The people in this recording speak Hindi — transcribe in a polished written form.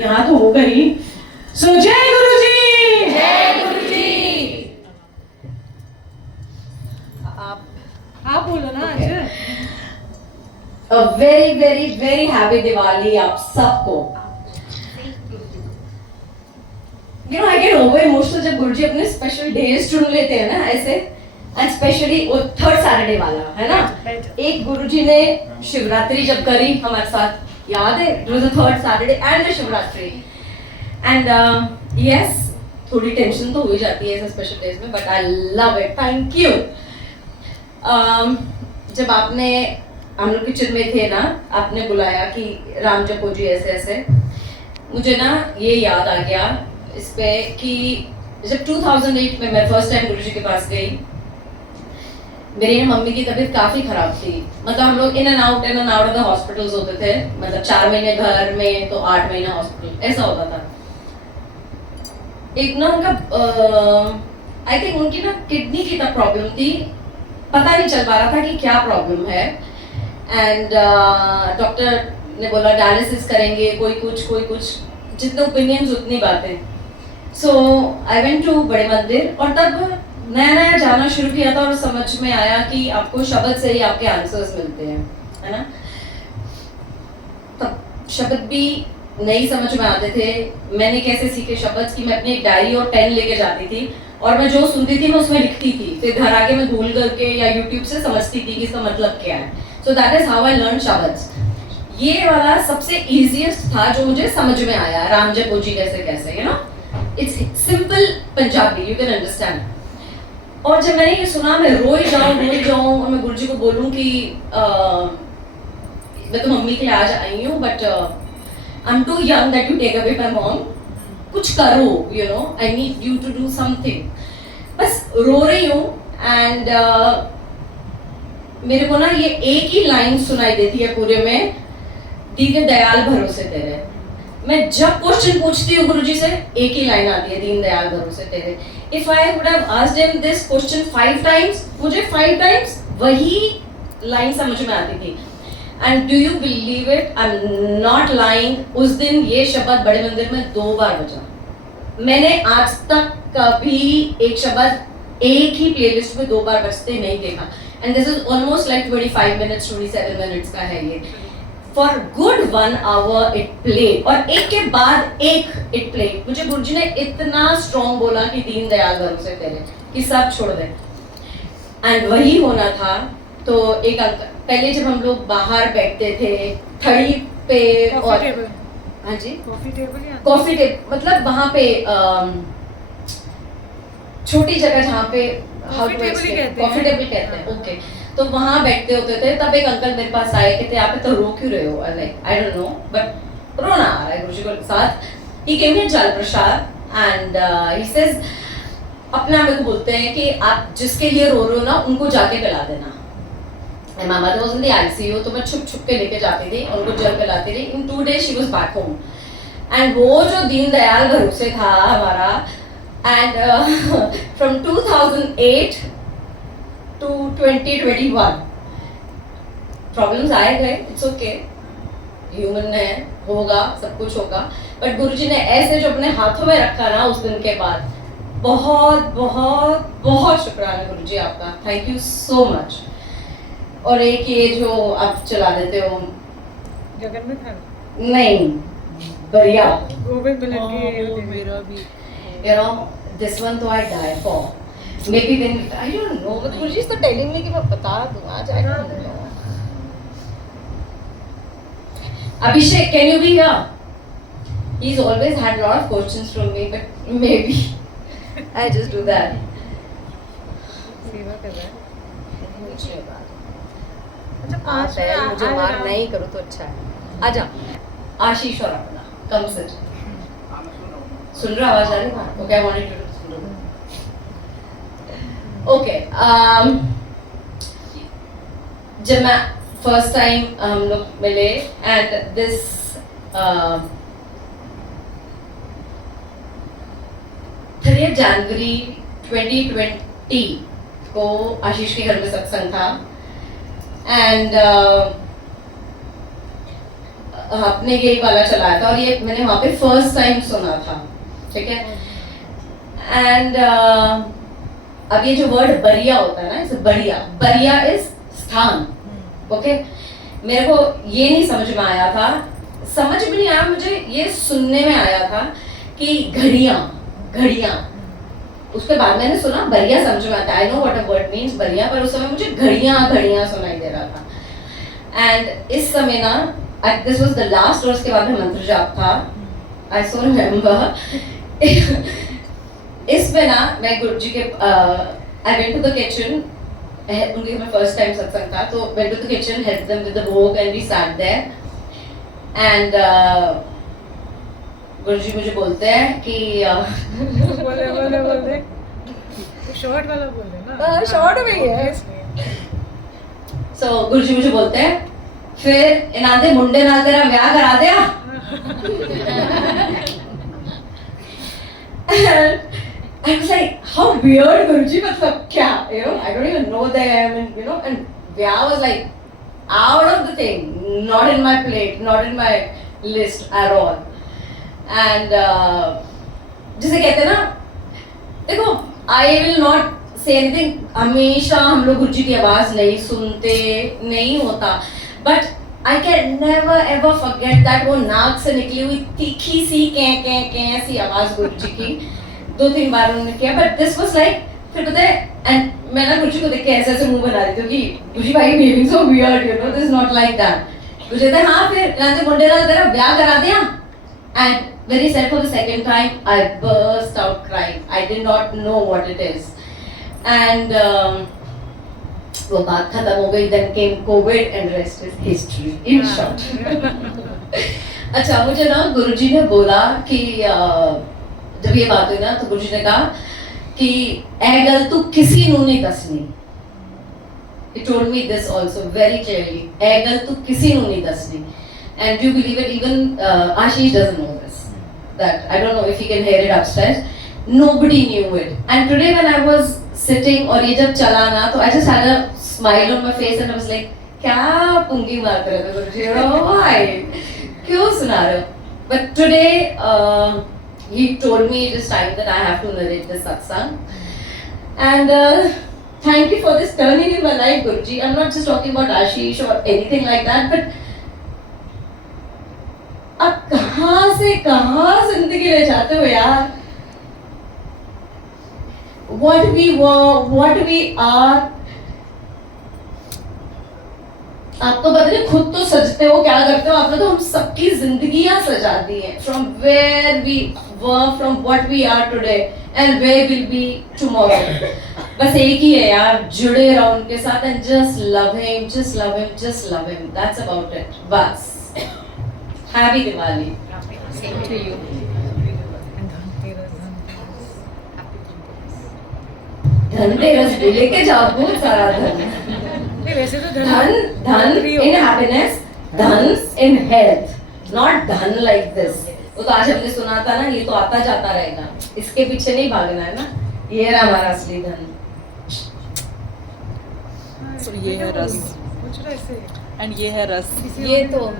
यहाँ तो होगा ही। सो जय गुरु जी, जय गुरु जी। आप बोलो ना आज। A very very very happy Diwali आप सबको। You know I get over emotional जब गुरुजी अपने स्पेशल डेज चुन लेते हैं ना ऐसे, एंड स्पेशली वो थर्ड सैटरडे वाला है ना। एक गुरुजी ने शिवरात्रि जब करी हमारे साथ, याद है, it was the third Saturday and the Shivratri, and yes थोड़ी टेंशन तो हो ही जाती है ऐसे स्पेशल डेज में, but I love it, thank you. जब आपने हम लोग किचन में थे ना, आपने बुलाया कि राम जपो जी ऐसे ऐसे, मुझे ना ये याद आ गया इस पे कि जब 2008 में मैं फर्स्ट टाइम गुरुजी के पास गई, मेरी मम्मी की तबीयत काफी खराब थी। मतलब हम लोग in and out of the hospitals होते थे, मतलब 4 महीने घर में तो 8 महीना हॉस्पिटल, ऐसा होता था। एक ना उनका आई थिंक उनकी ना किडनी की तब प्रॉब्लम थी, पता नहीं चल पा रहा था कि क्या प्रॉब्लम है, एंड डॉक्टर ने बोला डायलिसिस करेंगे, कोई कुछ, जितने ओपिनियंस उतनी बातें। सो आई वेंट टू बड़े मंदिर, और तब नया जाना शुरू किया था और समझ में आया कि आपको शब्द से ही आपके आंसर्स मिलते हैं, है ना। तब शब्द भी नहीं समझ में आते थे। मैंने कैसे सीखे शब्द कि मैं अपनी एक डायरी और पेन लेके जाती थी, और मैं जो सुनती थी मैं उसमें लिखती थी, फिर घर आके मैं गूगल करके या यूट्यूब से समझती थी कि इसका मतलब क्या है। So that is how I learn शब्द। ये वाला सबसे इजीएस्ट था जो मुझे समझ में आया, राम जपो जी कैसे, you know, it's simple Punjabi, you can understand. और जब मैंने ये सुना मैं रोई जाऊं और मैं गुरुजी को बोलूं कि मैं तो मम्मी के लिए आज आई हूँ, but I am too young that you take away my mom, कुछ करो, you know, I need you to do something. बस रो रही हूँ, एंड मेरे को ना ये एक ही लाइन सुनाई देती है पूरे में, दीन दयाल भरोसे तेरे। मैं जब क्वेश्चन पूछती हूँ गुरुजी से, एक ही लाइन आती है, दीन दयाल भरोसे तेरे। If I would have asked him this question 5 times, मुझे 5 times वही लाइन समझ में आती थी। And do you believe it? I'm not lying. उस दिन ये शब्द बड़े मंदिर में 2 बार बजा। मैंने आज तक कभी एक शब्द एक ही प्लेलिस्ट में 2 बार बजते नहीं देखा। And this is almost like 25 minutes, 27 minutes का है ये। For good 1 hour it played, और एक के बाद एक it played। मुझे गुरुजी ने इतना स्ट्रॉन्ग बोला कि दीन दयाल भरोसे तेरे, कि सब छोड़ दे, एंड वही होना था। तो एक पहले जब हम लोग बाहर बैठते थे थड़ी पे, और हाँ जी कॉफी टेबल, मतलब वहाँ पे छोटी जगह जहाँ पे कॉफी टेबल कहते हैं, ओके। तो वहाँ बैठते होते थे, तब एक अंकल मेरे पास आए, कहते आप तो रो क्यों रहे हो, like I don't know, but रोना आ रहा है गुरुजी के साथ। ही गेव मी जल प्रसाद, एंड ही सेज, अपने आप को बोलते हैं कि आप जिसके लिए रो रहे हो ना उनको जाके पिला देना। मामा तो वाज इन द आईसीयू, तो मैं छुप के लेके जाती थी, उनको जल पिलाती थी। इन 2 days she was back home, and वो जो दीन दयाल भरोसे था हमारा, एंड फ्रॉम 2008 to 2021 प्रॉब्लम्स आए गए, इट्स ओके, ह्यूमन है, होगा, सब कुछ होगा, बट गुरुजी ने ऐसे जो अपने हाथों में रखा ना उस दिन के बाद, बहुत बहुत बहुत शुक्राना गुरुजी आपका, थैंक यू सो मच। और एक ये जो आप चला देते हो, गगन में था नहीं बढ़िया, गोविंद मिलन की, मेरा भी, you know, this one तो I die for, maybe then I don't know, but गुरुजी तो telling me कि मैं बता दूँ आज, I don't know। Abhishek, can you be here? He's always had a lot of questions from me, but maybe I just do that। सेवा कर रहा है। कुछ नहीं बात। अच्छा आप है, मुझे मार नहीं करो तो अच्छा है। आजा, आशीष और अपना, कम से सुन रहा, आवाज आ रही है? ओके, आई वांटेड टू सुन रहा। ओके, जब मैं फर्स्ट टाइम हम लोग मिले, एंड दिस 3 जनवरी 2020 को आशीष के घर में सत्संग था, एंड अपने यही वाला चलाया था और ये मैंने वहाँ पे फर्स्ट टाइम सुना था, ठीक है। एंड अब ये जो वर्ड बरिया होता है ना, इसे बरिया इज स्थान, ओके। मेरे को ये नहीं समझ में आया था, समझ में नहीं आया, मुझे ये सुनने में आया था कि घड़ियां। उसके बाद मैंने सुना बरिया, समझ में आता, I know what a word means बरिया, पर उस समय मुझे घड़ियां सुनाई दे रहा था। एंड इस समय ना, दिस वाज द लास्ट, और उसके बाद में मंत्र जाप था, आई सो रिमेम्बर। इसमें ना मैं गुरुजी के I went to the kitchen, उनके मैं फर्स्ट टाइम सत्संग था, तो went to the kitchen, help them with the bhog and we sat there. And Guruji मुझे बोलते हैं कि बोले शॉर्ट वाला बोल रहे ना, शॉर्ट में ही है। सो गुरुजी मुझे बोलते हैं, फिर इनादे मुंडे नाल तेरा ब्याह करा दिया। I was like, how weird, Guruji, मतलब क्या, you know, I don't even know them, and you know, and ब्याह was like out of the thing, not in my plate, not in my list at all. And जिसे कहते हैं ना, देखो, I will not say anything, हमेशा हम लोग गुरुजी की आवाज नहीं सुनते, नहीं होता, but I can never ever forget that वो नाक से निकली हुई तीखी सी कै सी आवाज गुरुजी की 2-3 बार उन्होंने किया, but this was like, फिर पता है, and मैं ना गुरुजी को देख के ऐसे मुंह बना रही थी कि गुरुजी भाई behaving so weird, you know, this is not like that. गुरुजी कहते हाँ, फिर नाते मुंडे नाल तेरा ब्याह करा दिया। And when he said for the second time, I burst out crying. I did not know what it is. And वो बात खत्म हो गई, then came COVID and rest is history in short. अच्छा, मुझे ना गुरुजी ने बोला कि जब ये बात हुई ना, तो गुरुजी ने कहा कि ऐ गल तू किसी नू नहीं दसनी। He told me this also very clearly. ऐ गल तू किसी नू नहीं दसनी। And you believe it, even Ashish doesn't know this. That I don't know if he can hear it upstairs. Nobody knew it. And today when I was sitting और ये जब चला ना, तो I just had a smile on my face and I was like, क्या पुंगी मारते रहते हो गुरुजी, why? क्यों सुना रहे हो? But today he told me it is time that I have to narrate this satsang. And thank you for this turning in my life, Guruji. I'm not just talking about Ashish or anything like that, but आप कहाँ से कहाँ जिंदगी ले जाते हो यार? What we were, what we are. आप तो पता नहीं खुद तो सजते हो, क्या करते हो? आपने तो हम सबकी जिंदगियां सजा दी हैं. From where we were, from what we are today, and where we'll be tomorrow. बस एक ही है यार, जुड़े रहो उनके साथ and just love him, just love him, just love him. That's about it. बस. Happy Diwali. Same to you. Dhanteras भी लेके जाओ बहुत सारा धन. नहीं वैसे तो धन in happiness, धन in health, not धन like this. वो तो आज हमने सुना था ना, ये तो आता जाता रहेगा, इसके पीछे नहीं भागना है ना. ये रहा हमारा असली धन. So ये है रस कुछ ऐसे and ये है रस. ये तो